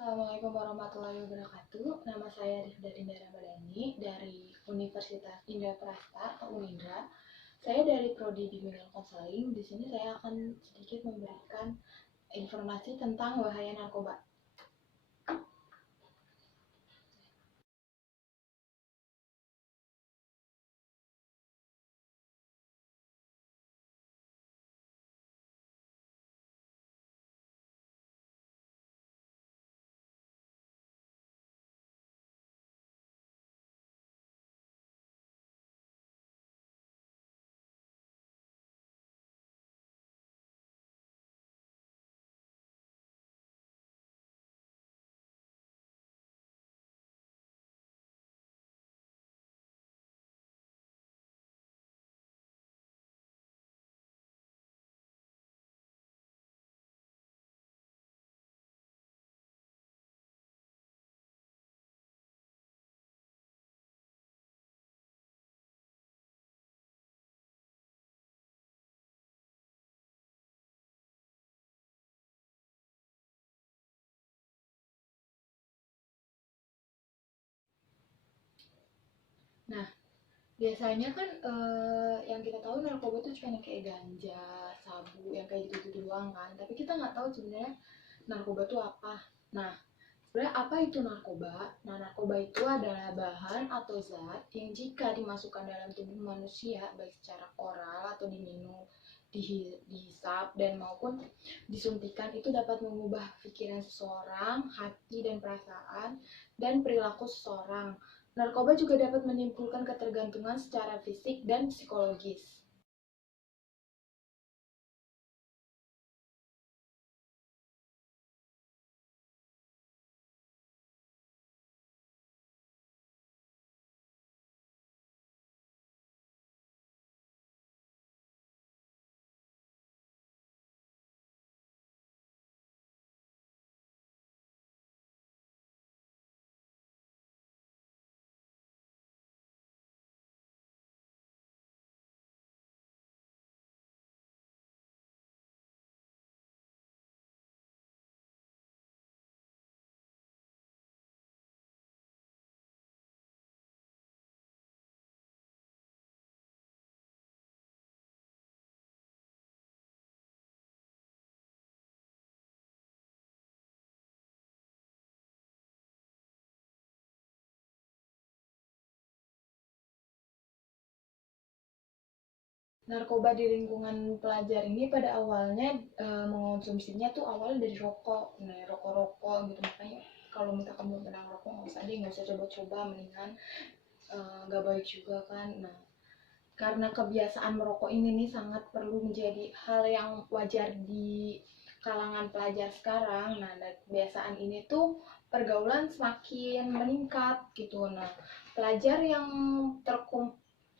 Assalamualaikum warahmatullahi wabarakatuh. Nama saya Rifda Dinda Ramadhani dari Universitas Indraprasta atau Unindra. Saya dari Prodi Bimbingan Konseling. Di sini saya akan sedikit memberikan informasi tentang bahaya narkoba. Nah, biasanya kan yang kita tahu narkoba itu cuma yang kayak ganja, sabu, yang kayak gitu-gitu doang kan. Tapi kita nggak tahu sebenarnya narkoba itu apa. Nah, sebenarnya apa itu narkoba? Nah, narkoba itu adalah bahan atau zat yang jika dimasukkan dalam tubuh manusia, baik secara oral atau diminum, dihisap, dan maupun disuntikan, itu dapat mengubah pikiran seseorang, hati dan perasaan, dan perilaku seseorang. Narkoba juga dapat menimbulkan ketergantungan secara fisik dan psikologis. Narkoba di lingkungan pelajar ini pada awalnya mengonsumsinya tuh awalnya dari rokok, nah rokok-rokok gitu. Makanya kalau misalkan belum pernah rokok, nggak usah coba-coba, mendingan nggak baik juga kan. Nah, karena kebiasaan merokok ini nih sangat perlu menjadi hal yang wajar di kalangan pelajar sekarang. Nah, dan kebiasaan ini tuh pergaulan semakin meningkat gitu. Nah, pelajar yang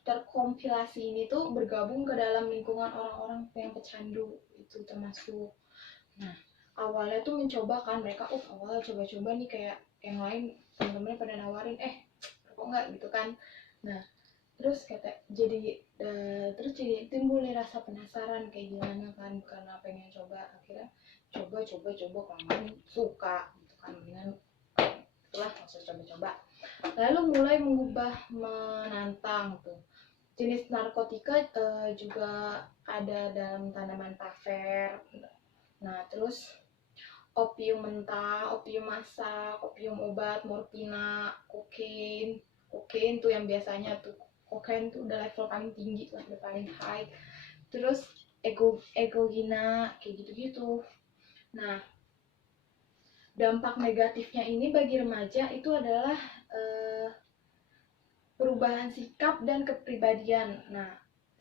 terkompilasi ini tuh bergabung ke dalam lingkungan orang-orang yang pecandu itu termasuk. Nah, awalnya tuh mencoba kan mereka, awalnya coba-coba nih kayak yang lain, teman-teman pada nawarin, rokok nggak gitu kan. Nah, terus kata terus jadi timbul nih rasa penasaran kayak gimana kan, karena pengen coba. Akhirnya coba kelamaan suka gitu kan, dengan setelah proses coba-coba lalu mulai mengubah, menantang tuh. Jenis narkotika juga ada dalam tanaman paver. Nah, terus opium mentah, opium masak, opium obat, morfina, kokain. Kokain tuh yang biasanya tuh, kokain tuh udah level paling tinggi lah, udah paling high. Terus egogina kayak gitu-gitu. Nah, dampak negatifnya ini bagi remaja itu adalah eh, perubahan sikap dan kepribadian. Nah,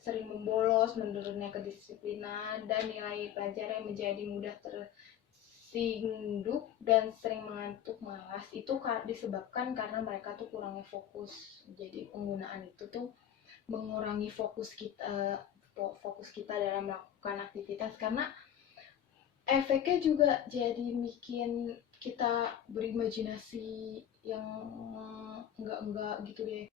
sering membolos, menurunnya kedisiplinan, dan nilai pelajaran yang menjadi mudah tersinggung dan sering mengantuk, malas. Itu disebabkan karena mereka tuh kurangnya fokus. Jadi penggunaan itu tuh mengurangi fokus kita dalam melakukan aktivitas, karena efeknya juga jadi bikin kita berimajinasi yang enggak gitu deh.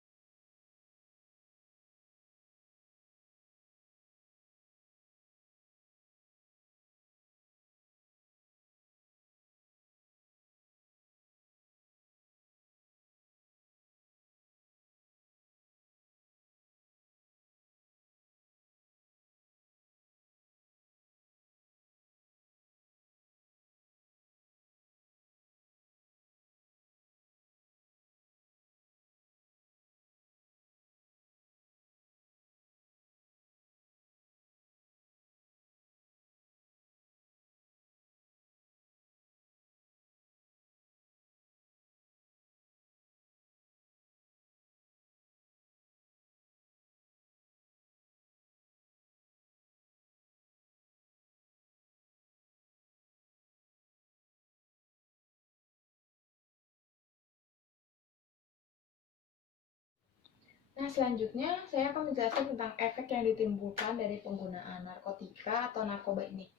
Nah, selanjutnya saya akan menjelaskan tentang efek yang ditimbulkan dari penggunaan narkotika atau narkoba ini.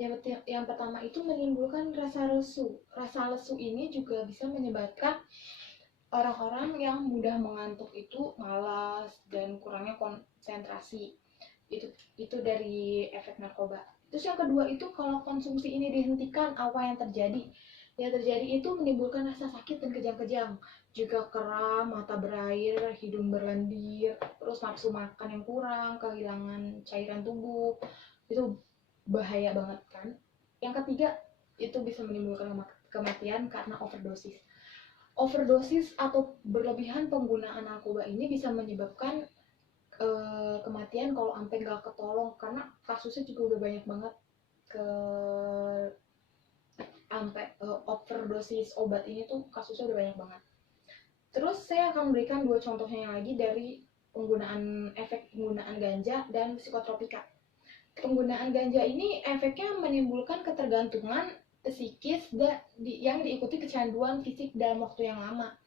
Yang pertama itu menimbulkan rasa lesu. Rasa lesu ini juga bisa menyebabkan orang-orang yang mudah mengantuk itu malas dan kurangnya konsentrasi. Itu dari efek narkoba. Terus yang kedua itu kalau konsumsi ini dihentikan, apa yang terjadi? Yang terjadi itu menimbulkan rasa sakit dan kejang-kejang, juga kram, mata berair, hidung berlendir, terus nafsu makan yang kurang, kehilangan cairan tubuh. Itu bahaya banget kan. Yang ketiga itu bisa menimbulkan kematian karena overdosis. Overdosis atau berlebihan penggunaan narkoba ini bisa menyebabkan kematian kalau sampai nggak ketolong, karena kasusnya juga udah banyak banget ke sampai overdosis obat ini tuh kasusnya udah banyak banget. Terus saya akan memberikan dua contohnya lagi dari efek penggunaan ganja dan psikotropika. Penggunaan ganja ini efeknya menimbulkan ketergantungan psikis yang diikuti kecanduan fisik dalam waktu yang lama.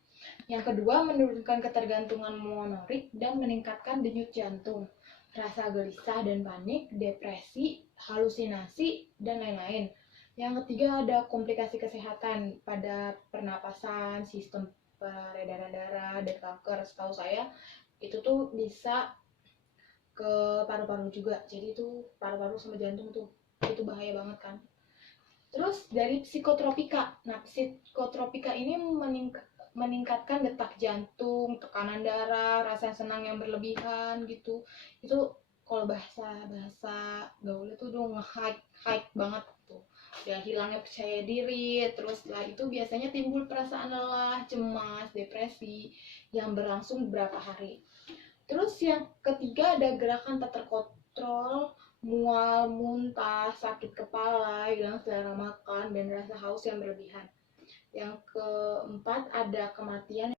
Yang kedua, menurunkan ketergantungan motorik dan meningkatkan denyut jantung, rasa gelisah dan panik, depresi, halusinasi, dan lain-lain. Yang ketiga, ada komplikasi kesehatan pada pernapasan, sistem peredaran darah, dan kanker. Setahu saya, itu tuh bisa ke paru-paru juga. Jadi itu paru-paru sama jantung tuh, itu bahaya banget kan. Terus dari psikotropika. Nah, psikotropika ini meningkatkan detak jantung, tekanan darah, rasa senang yang berlebihan gitu. Itu kalau bahasa gaulnya tuh udah nge-hype banget tuh. Udah hilangnya percaya diri, terus setelah itu biasanya timbul perasaan lelah, cemas, depresi yang berlangsung beberapa hari. Terus yang ketiga ada gerakan tak terkontrol, mual, muntah, sakit kepala, hilang selera makan, dan rasa haus yang berlebihan. Yang keempat ada kematian.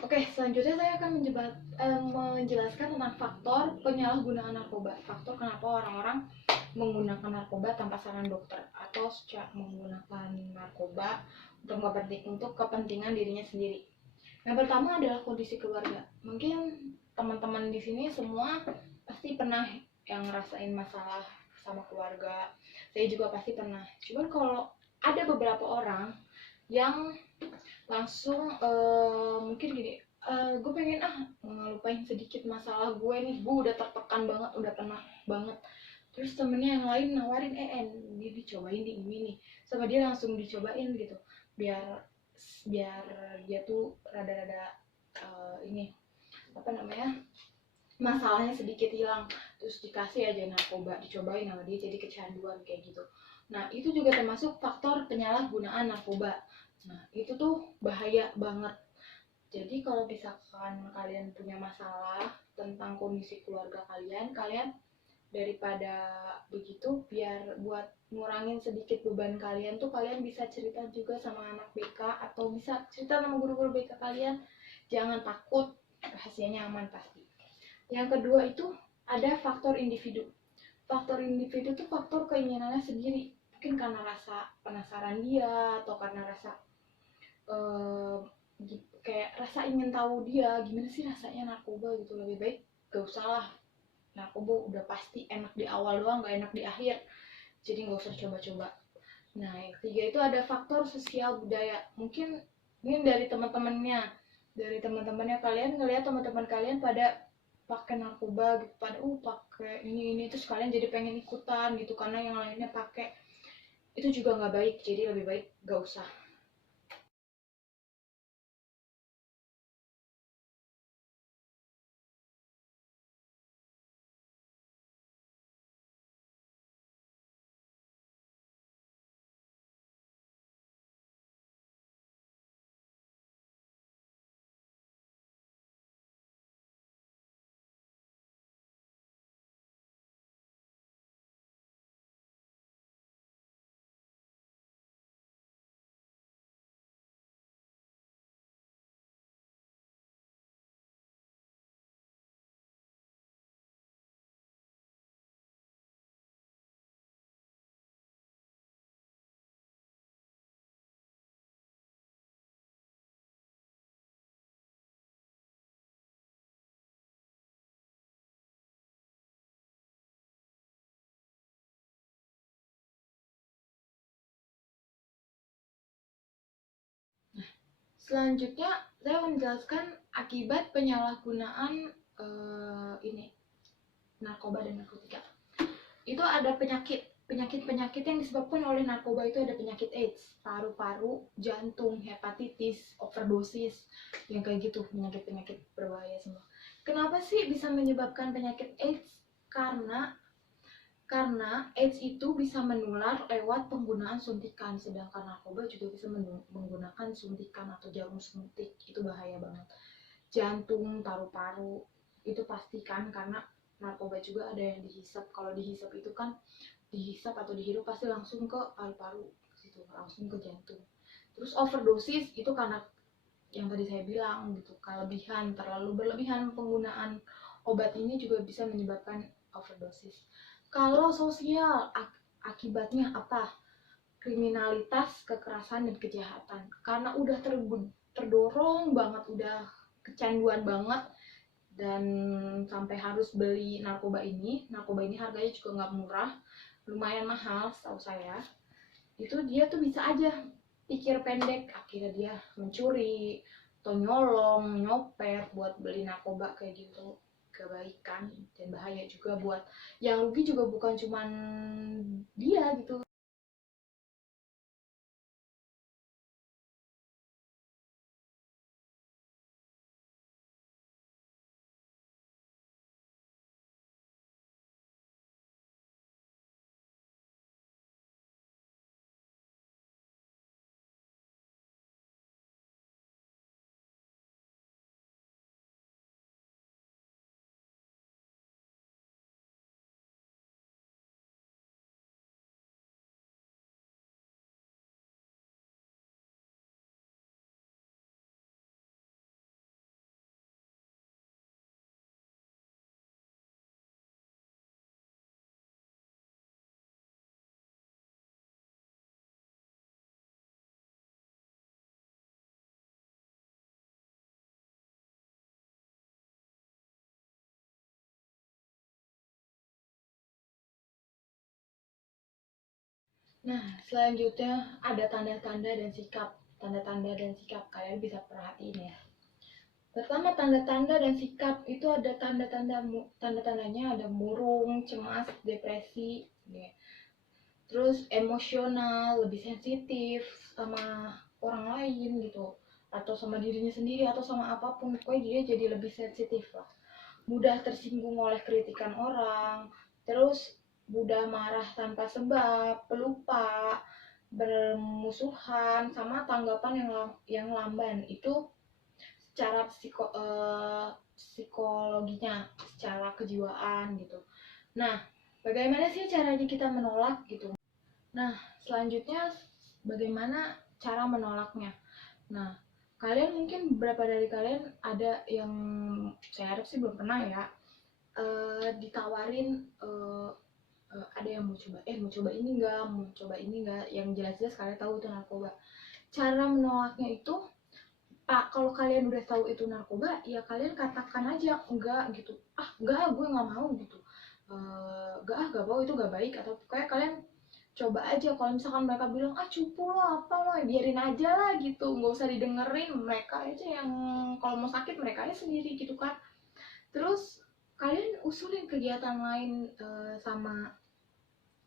Oke, selanjutnya saya akan menjelaskan tentang faktor penyalahgunaan narkoba. Faktor kenapa orang-orang menggunakan narkoba tanpa saran dokter atau menggunakan narkoba untuk kepentingan dirinya sendiri. Yang pertama adalah kondisi keluarga. Mungkin teman-teman di sini semua pasti pernah yang ngerasain masalah sama keluarga. Saya juga pasti pernah. Cuman kalau ada beberapa orang yang langsung mungkin gini, gue pengen ngelupain sedikit masalah gue nih, gue udah tertekan banget, udah kena banget. Terus temennya yang lain nawarin ini dicobain di ini nih, sama dia langsung dicobain gitu, biar biar dia tuh rada-rada ini apa namanya, masalahnya sedikit hilang. Terus dikasih aja narkoba, dicobain sama dia, jadi kecanduan kayak gitu. Nah, itu juga termasuk faktor penyalahgunaan narkoba. Nah, itu tuh bahaya banget. Jadi kalau misalkan kalian punya masalah tentang kondisi keluarga kalian, kalian daripada begitu, biar buat ngurangin sedikit beban kalian tuh, kalian bisa cerita juga sama anak BK atau bisa cerita sama guru-guru BK kalian. Jangan takut, rahasianya aman pasti. Yang kedua itu ada faktor individu. Faktor individu itu faktor keinginannya sendiri. Mungkin karena rasa penasaran dia, atau karena rasa kayak rasa ingin tahu dia gimana sih rasanya narkoba gitu. Lebih baik gak usah lah, narkoba udah pasti enak di awal doang, gak enak di akhir. Jadi gak usah coba-coba. Nah, yang ketiga itu ada faktor sosial budaya. Mungkin dari teman-temannya, dari teman-temannya, kalian ngelihat teman-teman kalian pada pakai narkoba gitu, pada pakai ini terus kalian jadi pengen ikutan gitu karena yang lainnya pakai, itu juga nggak baik. Jadi lebih baik gak usah. Selanjutnya saya akan menjelaskan akibat penyalahgunaan ini narkoba dan narkotika. Itu ada penyakit yang disebabkan oleh narkoba. Itu ada penyakit AIDS, paru-paru, jantung, hepatitis, overdosis, yang kayak gitu, penyakit berbahaya semua. Kenapa sih bisa menyebabkan penyakit AIDS? Karena AIDS itu bisa menular lewat penggunaan suntikan, sedangkan narkoba juga bisa menggunakan suntikan atau jarum suntik. Itu bahaya banget. Jantung, paru-paru, itu pastikan, karena narkoba juga ada yang dihisap. Kalau dihisap itu kan dihisap atau dihirup pasti langsung ke paru-paru gitu, langsung ke jantung. Terus overdosis itu karena yang tadi saya bilang gitu, terlalu berlebihan penggunaan obat ini juga bisa menyebabkan overdosis. Kalau sosial, akibatnya apa? Kriminalitas, kekerasan, dan kejahatan. Karena udah terdorong banget, udah kecanduan banget, dan sampai harus beli narkoba ini. Narkoba ini harganya juga nggak murah, lumayan mahal setahu saya. Itu dia tuh bisa aja pikir pendek, akhirnya dia mencuri atau nyolong, nyopet buat beli narkoba kayak gitu. Kebaikan dan bahaya juga, buat yang rugi juga bukan cuman dia gitu. Nah, selanjutnya ada tanda-tanda dan sikap. Tanda-tanda dan sikap kalian bisa perhatiin ya. Pertama, tanda-tanda dan sikap itu ada tanda-tandanya ada murung, cemas, depresi, ya. Terus emosional, lebih sensitif sama orang lain gitu, atau sama dirinya sendiri atau sama apapun, pokoknya dia jadi lebih sensitif lah. Mudah tersinggung oleh kritikan orang, terus mudah marah tanpa sebab, pelupa, bermusuhan, sama tanggapan yang lamban. Itu secara psikologinya, secara kejiwaan gitu. Nah, bagaimana sih caranya kita menolak gitu? Nah, selanjutnya bagaimana cara menolaknya? Nah, kalian mungkin beberapa dari kalian ada yang, saya harap sih belum pernah ya, ditawarin ada yang mau coba ini enggak, yang jelas-jelas kalian tahu itu narkoba. Cara menolaknya itu, Pak, kalau kalian udah tahu itu narkoba, ya kalian katakan aja enggak gitu. Enggak, gue nggak mau gitu. Enggak mau, itu nggak baik. Atau kayak kalian coba aja kalau misalkan mereka bilang cupu lo apa lo, biarin aja lah gitu, nggak usah didengerin, mereka aja yang kalau mau sakit mereka aja sendiri gitu kan. Terus kalian usulin kegiatan lain sama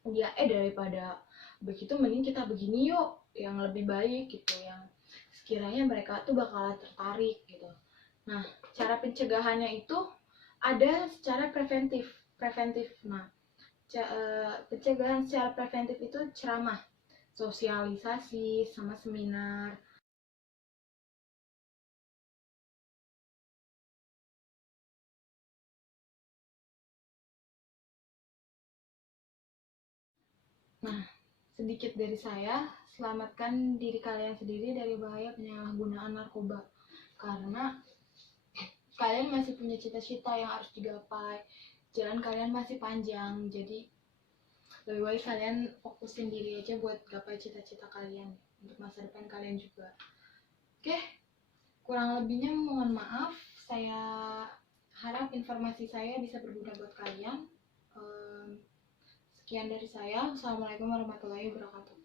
dia, daripada begitu mending kita begini yuk yang lebih baik gitu, yang sekiranya mereka tuh bakalan tertarik gitu. Nah, cara pencegahannya itu ada secara preventif. Nah, pencegahan secara preventif itu ceramah, sosialisasi, sama seminar. Nah, sedikit dari saya, selamatkan diri kalian sendiri dari bahaya penyalahgunaan narkoba. Karena kalian masih punya cita-cita yang harus digapai, jalan kalian masih panjang, jadi lebih baik kalian fokusin diri aja buat gapai cita-cita kalian untuk masa depan kalian juga. Oke, kurang lebihnya mohon maaf. Saya harap informasi saya bisa berguna buat kalian. Sekian dari saya. Assalamualaikum warahmatullahi wabarakatuh.